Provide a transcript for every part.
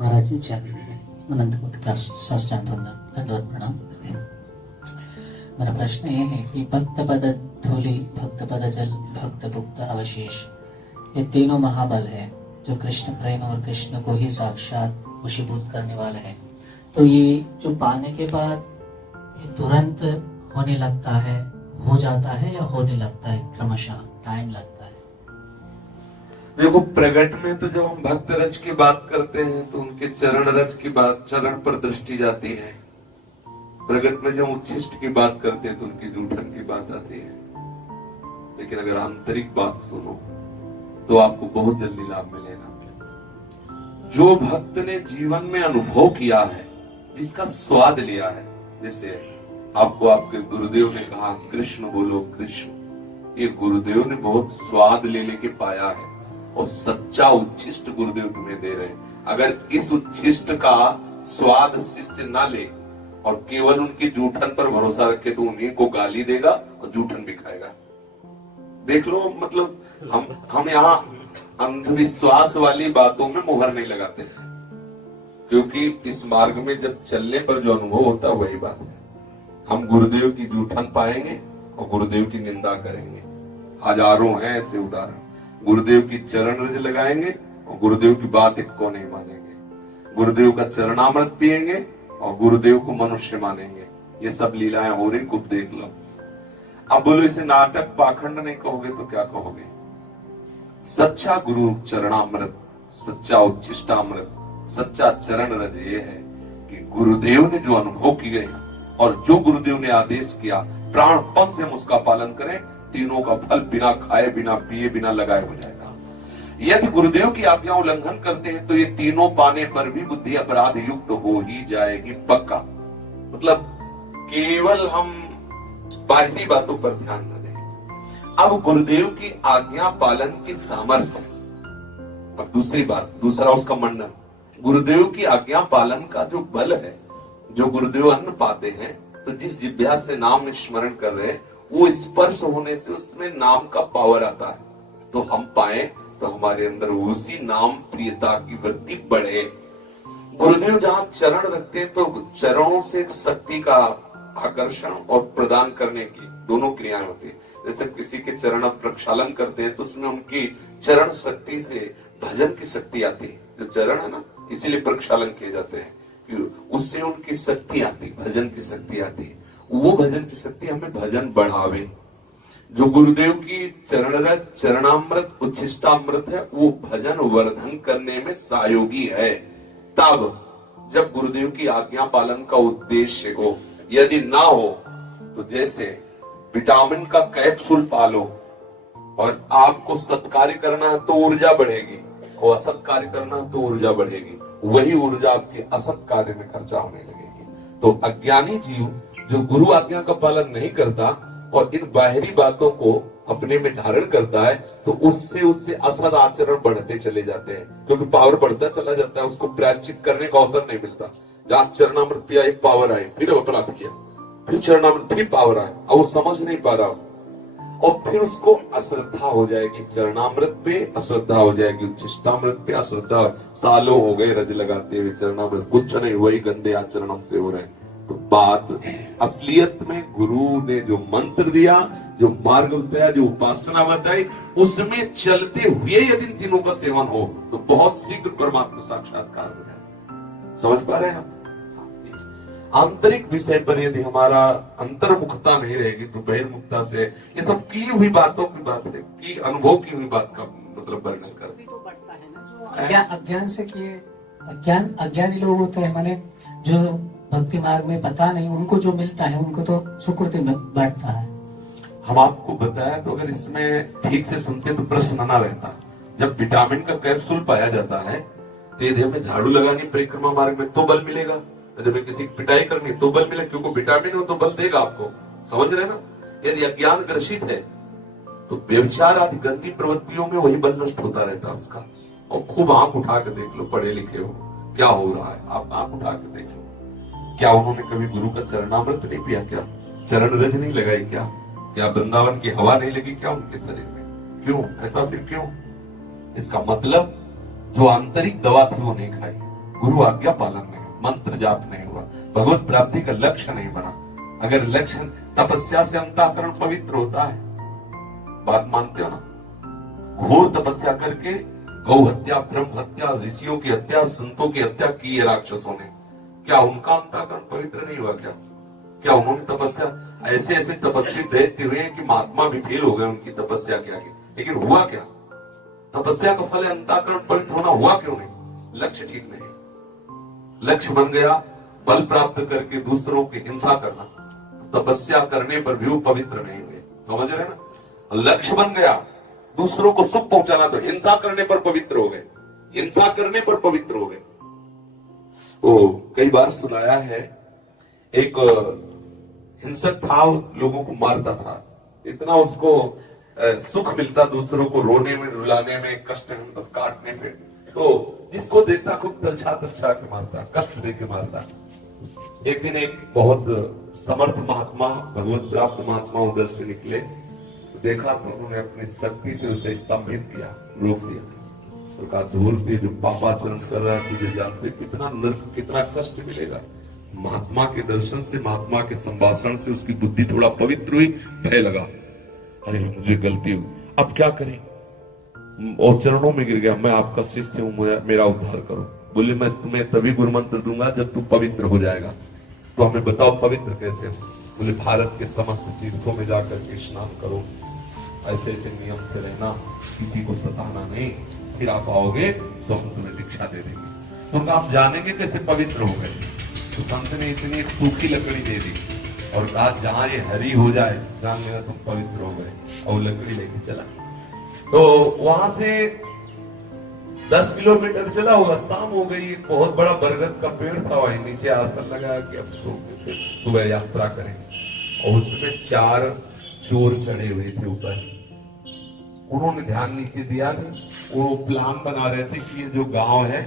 महाराज जी जय अनंत कोटि का साष्टांग दंडवत प्रणाम। मेरा प्रश्न ये है कि भक्त पद धूलि, भक्त पद जल, भक्त भुक्त अवशेष, ये तीनों महाबल है जो कृष्ण प्रेम और कृष्ण को ही साक्षात वशीभूत करने वाले हैं। तो ये जो पाने के बाद ये तुरंत होने लगता है, हो जाता है या होने लगता है, क्रमशः टाइम लगता है? देखो, प्रगट में तो जब हम भक्त रज की बात करते हैं तो उनके चरण रज की बात, चरण पर दृष्टि जाती है। प्रगट में जब उच्छिष्ट की बात करते हैं तो उनकी जूठन की बात आती है। लेकिन अगर आंतरिक बात सुनो तो आपको बहुत जल्दी लाभ मिलेगा। जो भक्त ने जीवन में अनुभव किया है, जिसका स्वाद लिया है, जैसे आपको आपके गुरुदेव ने कहा कृष्ण बोलो कृष्ण, ये गुरुदेव ने बहुत स्वाद ले लेके पाया है और सच्चा उच्छिष्ट गुरुदेव तुम्हें दे रहे हैं। अगर इस उच्छिष्ट का स्वाद शिष्य ना ले और केवल उनकी जूठन पर भरोसा रखे तो उन्हीं को गाली देगा और जूठन भी खाएगा। देख लो, मतलब हम यहाँ अंधविश्वास वाली बातों में मुहर नहीं लगाते, क्योंकि इस मार्ग में जब चलने पर जो अनुभव होता है वही बात है। हम गुरुदेव की जूठन पाएंगे और गुरुदेव की निंदा करेंगे। हजारों हैं ऐसे उदाहरण। गुरुदेव की चरण रज लगाएंगे और गुरुदेव की बात एक को नहीं मानेंगे। गुरुदेव का चरणामृत पिएंगे और गुरुदेव को मनुष्य मानेंगे। ये सब लीलाएं हो रही, खूब देख लो। अब बोलो इसे नाटक पाखंड नहीं कहोगे तो क्या कहोगे? सच्चा गुरु चरणामृत, सच्चा उच्छिष्टामृत, सच्चा चरण रज ये है कि गुरुदेव ने जो अनुभव किए और जो गुरुदेव ने आदेश किया, प्राणपण से हम उसका पालन करें। तीनों का फल बिना खाए, बिना पिए, बिना लगाए हो जाएगा। यदि गुरुदेव की आज्ञा उल्लंघन करते हैं तो ये तीनों पाने पर भी बुद्धि अपराध युक्त हो ही जाएगी, पक्का। मतलब केवल हम बाहरी बातों पर ध्यान न दें। अब गुरुदेव की आज्ञा पालन की सामर्थ्य, अब दूसरी बात, दूसरा उसका मंडन, गुरुदेव की आज्ञा पालन का जो बल है, जो गुरुदेव अन्न पाते हैं, तो जिस जिह्वा से नाम स्मरण कर रहे हैं वो स्पर्श होने से उसमें नाम का पावर आता है। तो हम पाए तो हमारे अंदर उसी नाम प्रियता की वृत्ति बढ़े। गुरुदेव जहां चरण रखते हैं तो चरणों से शक्ति का आकर्षण और प्रदान करने की दोनों क्रियाएं होती है। जैसे किसी के चरण प्रक्षालन करते हैं तो उसमें उनकी चरण शक्ति से भजन की शक्ति आती है। जो चरण है ना, इसीलिए प्रक्षालन किए जाते हैं कि उससे उनकी शक्ति आती, भजन की शक्ति आती है। वो भजन की शक्ति हमें भजन बढ़ावे। जो गुरुदेव की चरण रज, चरणामृत, उच्छिष्टामृत है, वो भजन वर्धन करने में सहयोगी है। तब जब गुरुदेव की आज्ञा पालन का उद्देश्य हो, यदि ना हो तो जैसे विटामिन का कैप्सूल पालो और आपको सत्कार्य करना है तो ऊर्जा बढ़ेगी और असत कार्य करना है तो ऊर्जा बढ़ेगी, वही ऊर्जा आपके असत कार्य में खर्चा होने लगेगी। तो अज्ञानी जीव जो गुरु आज्ञा का पालन नहीं करता और इन बाहरी बातों को अपने में धारण करता है तो उससे असद आचरण बढ़ते चले जाते हैं, क्योंकि पावर बढ़ता चला जाता है। उसको प्रायश्चित करने का अवसर नहीं मिलता। जहां चरणामृत पिया, एक पावर आई, फिर अपराध किया, फिर चरणामृत, फिर पावर आया, और वो समझ नहीं पा रहा और फिर उसको अश्रद्धा हो जाएगी। चरणामृत पे अश्रद्धा हो जाएगी, उच्छिष्टामृत पे अश्रद्धा। सालों हो गए रज लगाते हुए, चरणामृत कुछ नहीं, वही गंदे आचरण हमसे हो रहे हैं। तो बात असलियत में गुरु ने जो मंत्र दिया, जो मार्ग बताया, जो उपासना बताई, उसमें चलते हुए यदि इन तीनों का सेवन हो तो बहुत शीघ्र परमात्मा साक्षात्कार हो जाए। समझ पा रहे हैं आप? आंतरिक विषय पर यदि हमारा अंतर्मुखता नहीं रहेगी तो बहिर्मुखता से ये सब की हुई बातों की बात है, की अनुभव की हुई बात का मतलब वर्णन कर। तो बढ़ता है ना, जो अज्ञान से किए, अज्ञानी लोग होते हैं, माने जो भक्ति मार्ग में पता नहीं, उनको जो मिलता है उनको तो सुकृति बढ़ता है। हम आपको बताया तो अगर इसमें ठीक से सुनते तो प्रश्न ना रहता। जब विटामिन का कैप्सूल पाया जाता है तो यदि हमें झाड़ू लगानी परिक्रमा मार्ग में तो बल मिलेगा, यदि हमें किसी की पिटाई करनी तो बल मिलेगा, क्योंकि विटामिन हो तो बल देगा आपको। समझ रहे ना? यदि अज्ञान ग्रसित है तो व्यभिचार आदि गंदी प्रवृत्तियों में वही बल नष्ट होता रहता है उसका। और खूब आंख उठा के देख लो, पढ़े लिखे हो, क्या हो रहा है, आप आंख उठा के देख लो। क्या उन्होंने कभी गुरु का चरणामृत नहीं पिया? क्या चरण रज नहीं लगाई? क्या वृंदावन की हवा नहीं लगी क्या उनके शरीर में? क्यों ऐसा? फिर क्यों? इसका मतलब जो आंतरिक दवा थी वो नहीं खाई, गुरु आज्ञा पालन नहीं, मंत्र जाप नहीं हुआ, भगवत प्राप्ति का लक्ष्य नहीं बना। अगर लक्ष्य, तपस्या से अंतःकरण पवित्र होता है, बात मानते हो ना? घोर तपस्या करके गौ हत्या, ब्रह्म हत्या, ऋषियों की हत्या, संतों की हत्या की है राक्षसों ने, क्या उनका अंतःकरण पवित्र नहीं हुआ? क्या उन्होंने तपस्या, ऐसे ऐसे तपस्वी दैत्य हुए कि महात्मा भी फेल हो गए उनकी तपस्या के आगे, लेकिन हुआ क्या? तपस्या का फल अंतःकरण पवित्र होना, हुआ क्यों नहीं? लक्ष्य ठीक नहीं। लक्ष्य बन गया बल प्राप्त करके दूसरों की हिंसा करना, तपस्या करने पर भी वो पवित्र नहीं हुए। समझ रहे ना? लक्ष्य बन गया दूसरों को सुख पहुंचाना, तो हिंसा करने पर पवित्र हो गए, हिंसा करने पर पवित्र हो गए। वो कई बार सुनाया है, एक हिंसक था, लोगों को मारता था, इतना उसको सुख मिलता दूसरों को रोने में, रुलाने में, कष्ट में, मतलब काटने में, तो जिसको देखता खूब तलछा तलछा के मारता, कष्ट दे के मारता। एक दिन एक बहुत समर्थ महात्मा, भगवत प्राप्त महात्मा उधर से निकले, तो देखा तो उन्होंने अपनी शक्ति से उसे स्तंभित किया, रोक दिया, तो कहा धूल पे जो पापाचरण कर रहा है, तुझे जानते कितना नर्क, कितना कष्ट मिलेगा। महात्मा के दर्शन से, महात्मा के संभाषण से उसकी बुद्धि थोड़ा पवित्र हुई, भय लगा, अरे मुझे गलती हुई, अब क्या करें? और चरणों में गिर गया, मैं आपका शिष्य हूं, मेरा उद्धार करो। बोले मैं तुम्हें तभी गुरु मंत्र दूंगा जब तू पवित्र हो जाएगा। तो हमें बताओ पवित्र कैसे? बोले भारत के समस्त तीर्थों में जाकर के स्नान करो, ऐसे ऐसे नियम से रहना, किसी को सताना नहीं, फिर आप आओगे तो हम तुम्हें दीक्षा दे देंगे। तो आप जानेंगे कैसे पवित्र हो गए? तो संत ने इतनी एक सूखी लकड़ी दे दी और कहा जहां ये हरी हो जाए जान लेना तुम पवित्र हो गए, और लकड़ी लेके चला। तो वहां से 10 किलोमीटर चला होगा, शाम हो गई, एक बहुत बड़ा बरगद का पेड़ था, वहीं नीचे आसन लगा कि अब सुबह यात्रा करें। और उसमें 4 चोर चढ़े हुए थे ऊपर। उन्होंने ध्यान नीचे दिया, वो प्लान बना रहे थे कि ये जो गांव है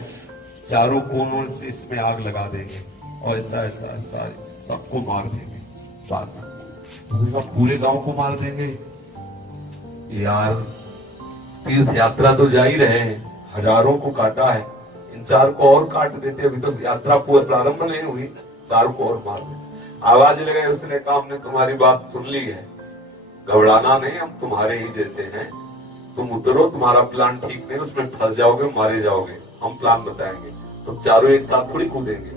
चारों कोनों से इसमें आग लगा देंगे और ऐसा ऐसा ऐसा सबको मार देंगे। बात पूरे गांव को मार देंगे यार, तीर्थ यात्रा तो जा ही रहे हैं, हजारों को काटा है, इन 4 को और काट देते, अभी तो यात्रा पूरी प्रारंभ नहीं हुई, 4 को और मार देते। आवाज लगाई, उसने कहा हमने तुम्हारी बात सुन ली है, घबराना नहीं, हम तुम्हारे ही जैसे हैं, तुम उतरो, तुम्हारा प्लान ठीक नहीं, उसमें फंस जाओगे, मारे जाओगे, हम प्लान बताएंगे। तो चारों एक साथ थोड़ी कूदेंगे,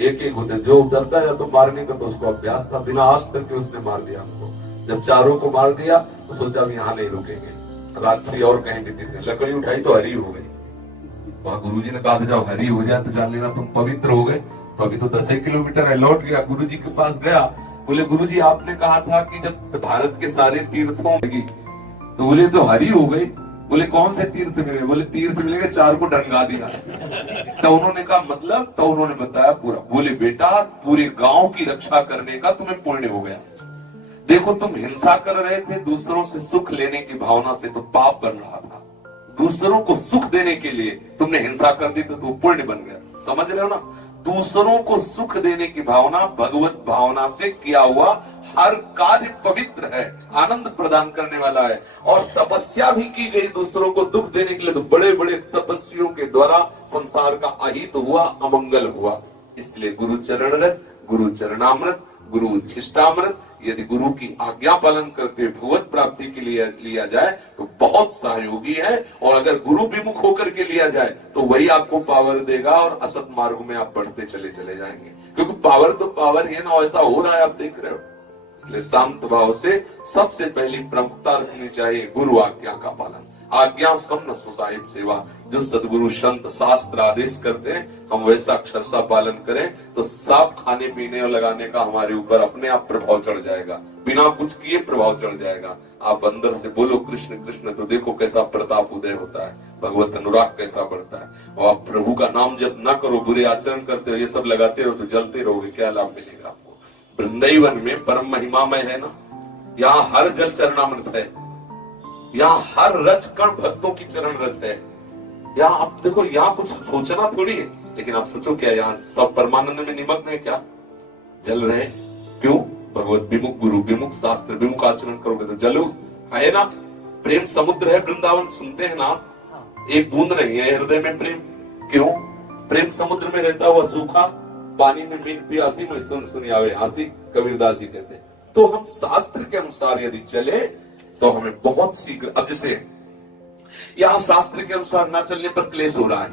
एक एक कूदे, जो उतरता है तो मारने का, तो उसको अभ्यास था, बिना आज तक के उसने मार दिया हमको। जब चारों को मार दिया तो सोचा अब यहाँ नहीं रुकेंगे, रात्रि और कहेंगे दिन में। लकड़ी उठाई तो हरी हो गई। वहां गुरुजी ने कहा था जब हरी हो जाए तो जान लेना तुम पवित्र हो गए। तो अभी तो 10 किलोमीटर है, लौट गया, गुरुजी के पास गया, बोले गुरुजी आपने कहा था कि जब भारत के सारे तीर्थों में, तो बोले तो हरी हो गई। बोले कौन से तीर्थ मिले? बोले तीर्थ मिलेगा, 4 को डंगा दिया। तो उन्होंने कहा मतलब? तो उन्होंने बताया पूरा। बोले बेटा पूरे गांव की रक्षा करने का तुम्हें पुण्य हो गया। देखो तुम हिंसा कर रहे थे दूसरों से सुख लेने की भावना से, तो पाप बन रहा था। दूसरों को सुख देने के लिए तुमने हिंसा कर दी तो पुण्य बन गया। समझ रहे हो ना? दूसरों को सुख देने की भावना, भगवत भावना से किया हुआ हर कार्य पवित्र है, आनंद प्रदान करने वाला है। और तपस्या भी की गई दूसरों को दुख देने के लिए, तो बड़े बड़े तपस्वियों के द्वारा संसार का अहित हुआ, अमंगल हुआ। इसलिए गुरु चरण रज, गुरु चरणामृत, गुरु उच्छिष्टामृत यदि गुरु की आज्ञा पालन करते भगवत प्राप्ति के लिए लिया जाए तो बहुत सहयोगी है। और अगर गुरु विमुख होकर के लिया जाए तो वही आपको पावर देगा और असत मार्ग में आप बढ़ते चले जाएंगे। क्योंकि पावर तो पावर ही है ना, ऐसा हो रहा है आप देख रहे हो। इसलिए शांत भाव से सबसे पहली प्रमुखता रखनी चाहिए गुरु आज्ञा का पालन। आज्ञा सम्न सुसाहिब सेवा, जो सदगुरु संत शास्त्र आदेश करते हैं हम वैसा अक्षरशः पालन करें तो सब खाने पीने और लगाने का हमारे ऊपर अपने आप प्रभाव चढ़ जाएगा, बिना कुछ किए प्रभाव चढ़ जाएगा। आप अंदर से बोलो कृष्ण कृष्ण तो देखो कैसा प्रताप उदय होता है, भगवत अनुराग कैसा बढ़ता है। और आप प्रभु का नाम जब न करो, बुरे आचरण करते हो, ये सब लगाते रहो तो जलते रहोगे, क्या लाभ मिलेगा आपको? वृंदावन में परम महिमामय है ना, यहाँ हर जल चरणामृत है, यहाँ हर रज कण भक्तों की चरण रज है। यहाँ आप देखो, यहाँ कुछ सोचना थोड़ी है, लेकिन आप सोचो क्या यहाँ सब परमानंद में निमग्न है, क्या जल रहे? क्यों? भगवत विमुख, गुरु विमुख, शास्त्र विमुख आचरण करोगे तो जलो है ना। प्रेम समुद्र है वृंदावन, सुनते हैं ना, एक बूंद नहीं है हृदय में प्रेम। क्यों? प्रेम समुद्र में रहता हुआ सूखा, पानी में मीन प्यासी में सुन सुनी आवे हंसी, कबीरदास जी कहते हैं। तो हम शास्त्र के अनुसार यदि चले तो हमें बहुत शीघ्र, अब जैसे यहां शास्त्र के अनुसार ना चलने पर क्लेश हो रहा है,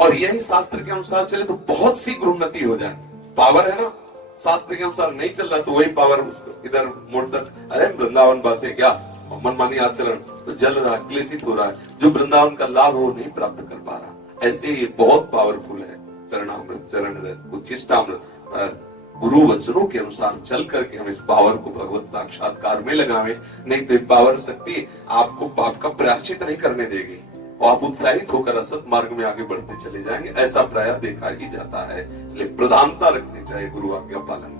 और यही शास्त्र के अनुसार चले तो बहुत शीघ्र उन्नति हो जाए। पावर है ना, शास्त्र के अनुसार नहीं चल रहा तो वही पावर उसको इधर मोड़ता, अरे वृंदावन बासे क्या मनमानी आचरण, तो जल रहा, क्लेशित हो रहा है, जो वृंदावन का लाभ वो नहीं प्राप्त कर पा रहा। ऐसे ये बहुत पावरफुल है चरणामृत, चरण उच्चिष्टामृत, गुरु वचनों के अनुसार चल करके हम इस पावर को भगवत साक्षात्कार में लगावे, नहीं तो पावर शक्ति आपको पाप का प्रायश्चित नहीं करने देगी और आप उत्साहित होकर असत मार्ग में आगे बढ़ते चले जाएंगे। ऐसा प्राय देखा ही जाता है, इसलिए प्रधानता रखनी चाहिए गुरु आज्ञा पालन।